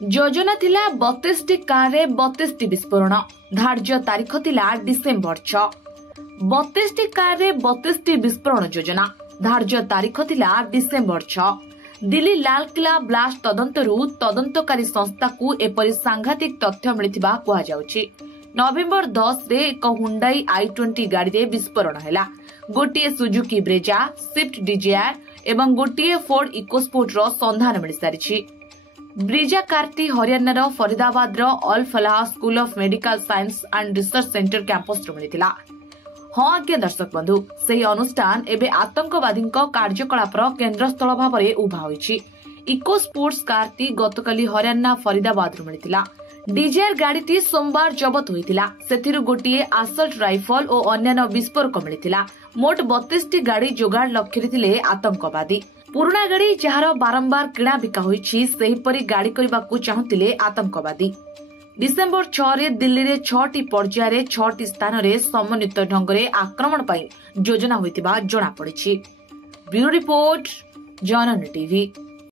योजना थिला 32टी कार रे 32टी विस्फोरण। धार्य तारीख थिला डिसेम्बर 6। 32टी कार रे 32टी विस्फोरण योजना। धार्य तारीख थिला डिसेम्बर 6। दिल्ली लालकिला ब्लास्ट तदंतरू तदंतकारी संस्था को एपरि सांघातिक तथ्य मिलिथिबा कुहा जाउछि। नवेम्बर 10 रे एक हुंडाई i20 गाड़ी रे विस्फोरण हैला। गोटिए सुजुकी ब्रेजा, स्विफ्ट डिजायर एवं गोटिए फोर्ड इकोस्पोर्ट रो संधान मिलि सारिछि। ब्रिजा कार्ती हरियाणार Faridabad Al Falah School of Medical Science and Research Centre campus मिलिथिला। हाँ आज्ञा दर्शक बंधु, सही अनुष्ठान एबे आतंकवादी कार्यकलापर केन्द्रस्थल भाव में उभा होइछि। इको स्पोर्ट्स कारटी गतकाली हरियाणा फरीदाबाद मिलिथिला। डिजायर गाड़ीटी सोमवार जबत होइथिला। सेथिरु गोटिए आसल्ट राइफल और अन्य विस्फोरक मिलिथिला। मोट 32टी गाड़ी जोगाड़ लक्ष्य थिले आतंकवादी। पुराना गाड़ी जार बारंबार किणा बिका होइछि, सेहिपरि गाड़ी करबाकू चाहुथिले आतंकवादी। डिसेम्बर 6 रे दिल्ली रे 6टी पर्याय रे 6टी स्थान रे समन्वित ढंग रे आक्रमण पई योजना होइतिबा जणा पड़िछि। ब्यूरो रिपोर्ट, जननी टीवी।